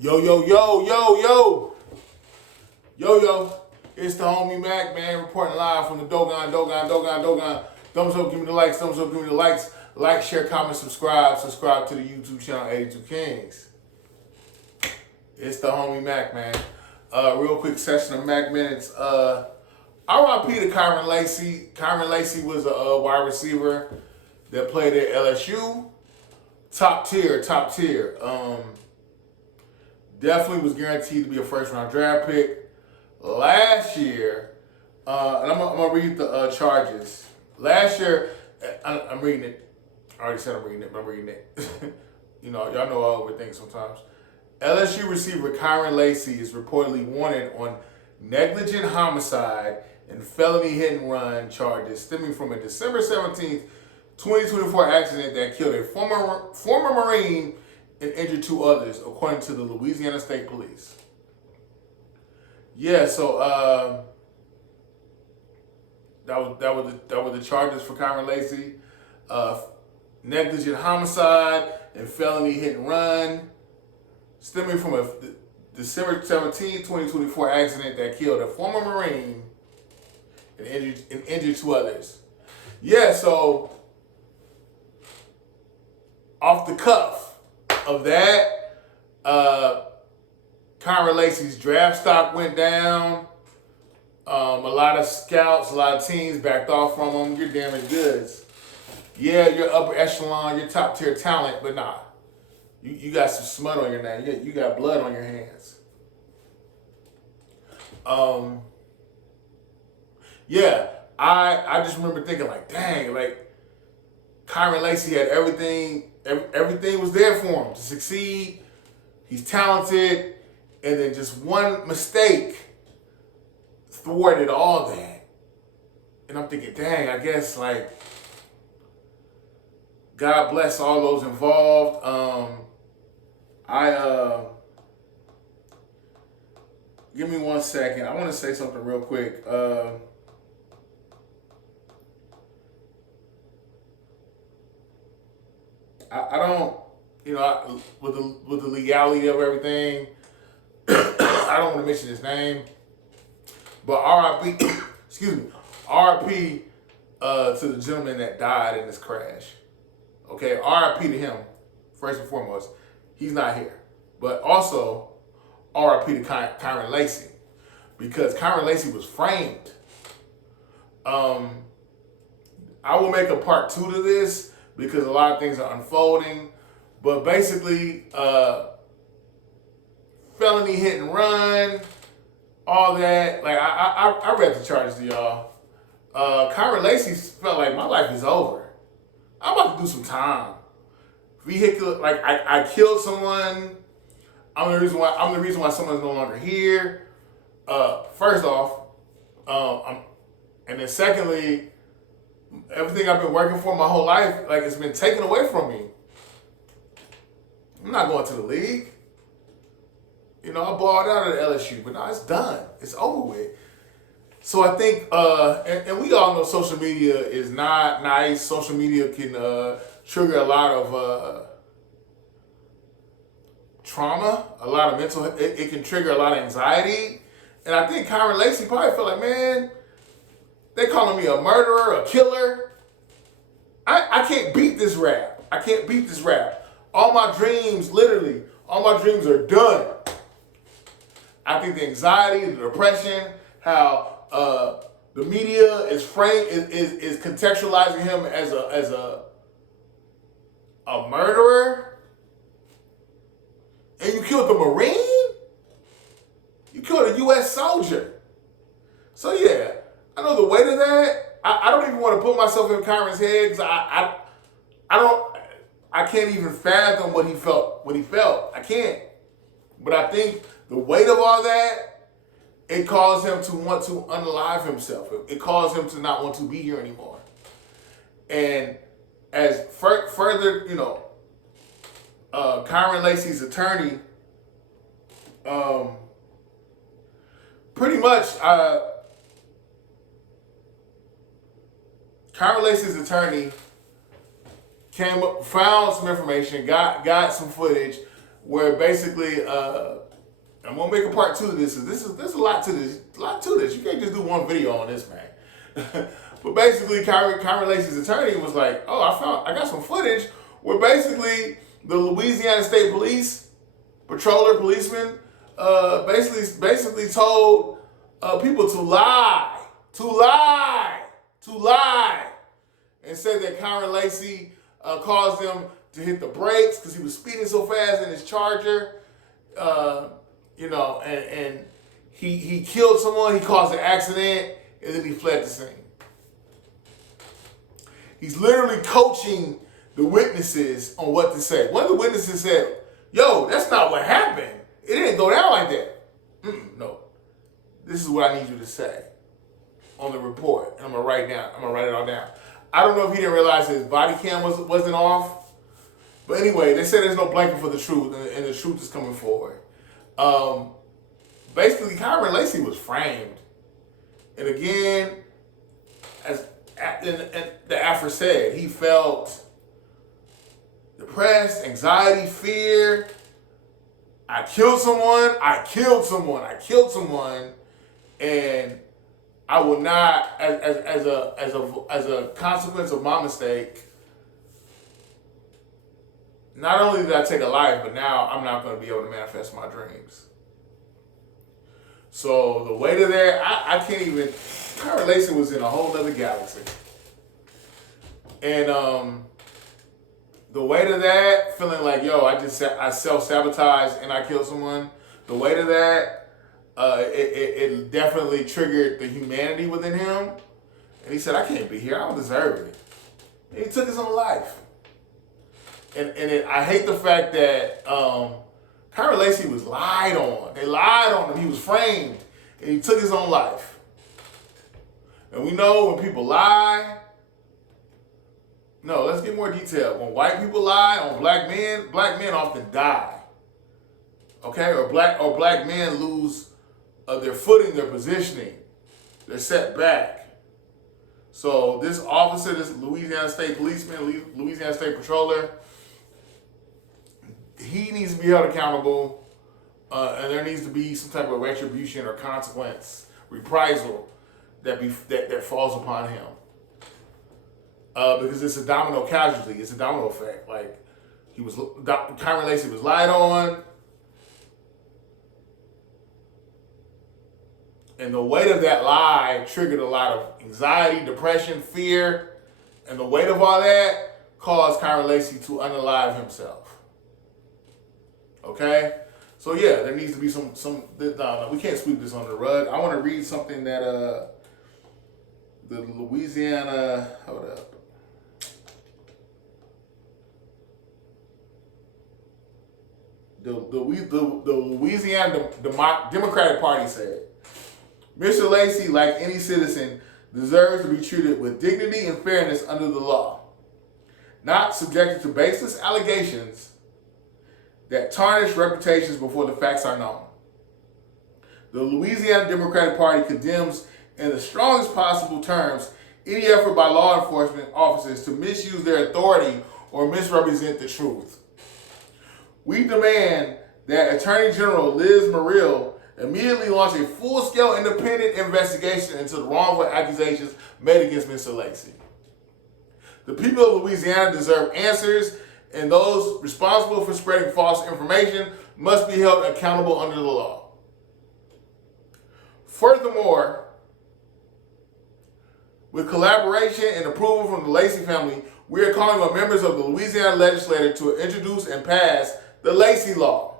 Yo, yo, yo, yo, yo. Yo, yo. It's the homie Mac, man, reporting live from the Dogon. Thumbs up, give me the likes. Thumbs up, give me the likes. Like, share, comment, subscribe. Subscribe to the YouTube channel 82 Kings. It's the homie Mac, man. Real quick session of Mac minutes. RIP to Kyren Lacy. Kyren Lacy was a wide receiver that played at LSU. Top tier. Definitely was guaranteed to be a first round draft pick. Last year, and I'm gonna read the charges. Last year, I'm reading it. I already said I'm reading it, but I'm reading it. You know, y'all know I overthink sometimes. LSU receiver Kyren Lacy is reportedly wanted on negligent homicide and felony hit and run charges stemming from a December 17th, 2024 accident that killed a former Marine and injured two others, according to the Louisiana State Police. Yeah, so that was the charges for Kyren Lacy. Negligent homicide and felony hit and run, stemming from a December 17, 2024 accident that killed a former Marine and injured two others. Yeah, so off the cuff of that, Kyren Lacy's draft stock went down. A lot of scouts, a lot of teams backed off from him. You're damaged goods. Yeah, you're upper echelon, you're top tier talent, but nah. You got some smut on your name. You got blood on your hands. Yeah, I just remember thinking like, dang, like Kyren Lacy had everything. Everything was there for him to succeed. He's talented, and then just one mistake thwarted all that. And I'm thinking, dang, I guess like God bless all those involved. Give me 1 second. I want to say something real quick. I don't, with the legality of everything, I don't want to mention his name, but RIP, excuse me, RIP to the gentleman that died in this crash. Okay, RIP to him, first and foremost. He's not here. But also, RIP to Kyren Lacy, because Kyren Lacy was framed. I will make a part 2 to this, because a lot of things are unfolding. But basically, felony hit and run, all that. Like, I read the charges to y'all. Kyren Lacy felt like my life is over. I'm about to do some time. Vehicular, like I killed someone. I'm the reason why someone's no longer here. First off, and then secondly, everything I've been working for my whole life, like it's been taken away from me. I'm not going to the league. I balled out at LSU, but now it's done. It's over with. So I think, and we all know social media is not nice. Social media can trigger a lot of trauma, a lot of mental. It can trigger a lot of anxiety, and I think Kyren Lacy probably felt like, man, they calling me a murderer, a killer. I can't beat this rap. All my dreams, literally, all my dreams are done. I think the anxiety, the depression, how the media is is contextualizing him as a murderer, and you killed the Marine. You killed a U.S. soldier. So yeah, I know the weight of that. I don't even want to put myself in Kyren's head, because I can't even fathom what he felt. I can't. But I think the weight of all that, it caused him to want to unalive himself. It caused him to not want to be here anymore. And as further, Kyren Lacy's attorney, pretty much, Kyren Lacy's attorney found some information, got some footage where basically I'm gonna make a part 2 of this. There's a lot to this. You can't just do one video on this, man. But basically, Kyren Lacy's attorney was like, "Oh, I got some footage where basically the Louisiana State Police policeman, basically told people to lie, and said that Kyren Lacy caused them to hit the brakes because he was speeding so fast in his Charger, and he killed someone, he caused an accident, and then he fled the scene. He's literally coaching the witnesses on what to say. One of the witnesses said, "Yo, that's not what happened. It didn't go down like that." No. This is what I need you to say on the report. And I'm gonna write it all down. I don't know if he didn't realize his body cam wasn't off. But anyway, they said there's no blanket for the truth, and the truth is coming forward. Basically, Kyren Lacy was framed. And again, as the Afro said, he felt depressed, anxiety, fear. I killed someone, and I will not, as a consequence of my mistake, not only did I take a life, but now I'm not going to be able to manifest my dreams. So the weight of that, I can't even. Kyren Lacy was in a whole other galaxy, and the weight of that, feeling like, yo, I self-sabotaged and I killed someone. The weight of that, it definitely triggered the humanity within him, and he said, I can't be here. I don't deserve it. And he took his own life. And I hate the fact that Kyren Lacy was lied on. They lied on him. He was framed, and he took his own life. And we know when people lie. No, let's get more detailed. When white people lie on black men often die. Okay, or black men lose their footing, their positioning. They're set back. So this officer, this Louisiana State policeman, Louisiana State patroller, he needs to be held accountable, and there needs to be some type of retribution or consequence, reprisal that falls upon him. Because it's a domino casualty, it's a domino effect. Like Kyren Lacy was lied on, and the weight of that lie triggered a lot of anxiety, depression, fear, and the weight of all that caused Kyren Lacy to unalive himself. Okay, so yeah, there needs to be some. No, we can't sweep this under the rug. I want to read something that the Louisiana. Hold up. The Louisiana Democratic Party said, Mr. Lacy, like any citizen, deserves to be treated with dignity and fairness under the law, not subjected to baseless allegations that tarnish reputations before the facts are known. The Louisiana Democratic Party condemns in the strongest possible terms any effort by law enforcement officers to misuse their authority or misrepresent the truth. We demand that Attorney General Liz Muriel immediately launch a full-scale independent investigation into the wrongful accusations made against Mr. Lacy. The people of Louisiana deserve answers, and those responsible for spreading false information must be held accountable under the law. Furthermore, with collaboration and approval from the Lacy family, we are calling on members of the Louisiana legislature to introduce and pass the Lacy Law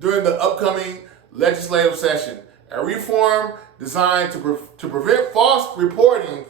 during the upcoming legislative session, a reform designed to prevent false reporting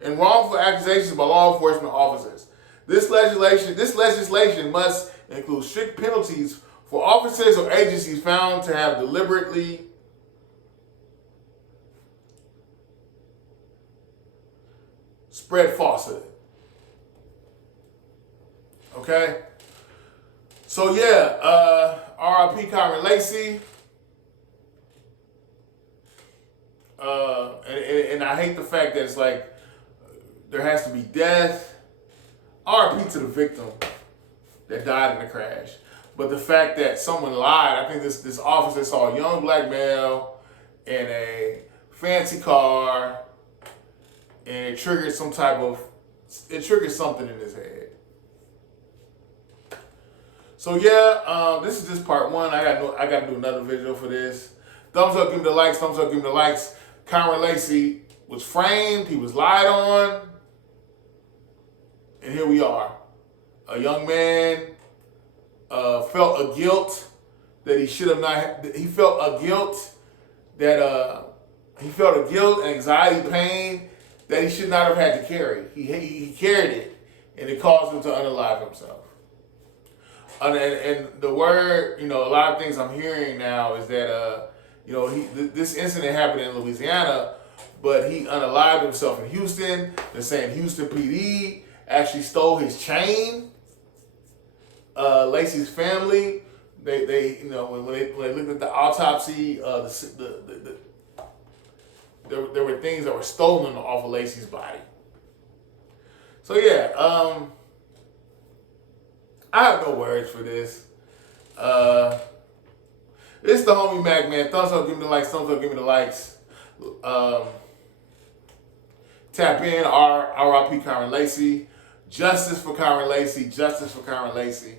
and wrongful accusations by law enforcement officers. This legislation must include strict penalties for officers or agencies found to have deliberately spread falsehood. Okay? So yeah, R.I.P. Kyren Lacy. And I hate the fact that it's like there has to be death. R.I.P. to the victim that died in the crash. But the fact that someone lied, I think this officer saw a young black male in a fancy car, and it triggered something in his head. So yeah, this is just part one. I got to do another video for this. Thumbs up, give me the likes. Thumbs up, give me the likes. Kyren Lacy was framed. He was lied on, and here we are. A young man felt a guilt that he should have not. He felt a guilt that he felt a guilt, anxiety, pain that he should not have had to carry. He carried it, and it caused him to unalive himself. And the word, a lot of things I'm hearing now is that, this incident happened in Louisiana, but he unalived himself in Houston. They're saying Houston PD actually stole his chain. Lacy's family, they when they looked at the autopsy, there were things that were stolen off of Lacy's body. So yeah, I have no words for this. It's the homie Mac, man. Thumbs up, give me the likes. Thumbs up, give me the likes. Tap in. R.I.P. Kyren Lacy. Justice for Kyren Lacy. Justice for Kyren Lacy.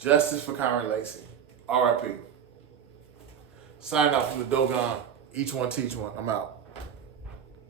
Justice for Kyren Lacy. R.I.P. Sign out from the Dogon. Each one teach one. I'm out.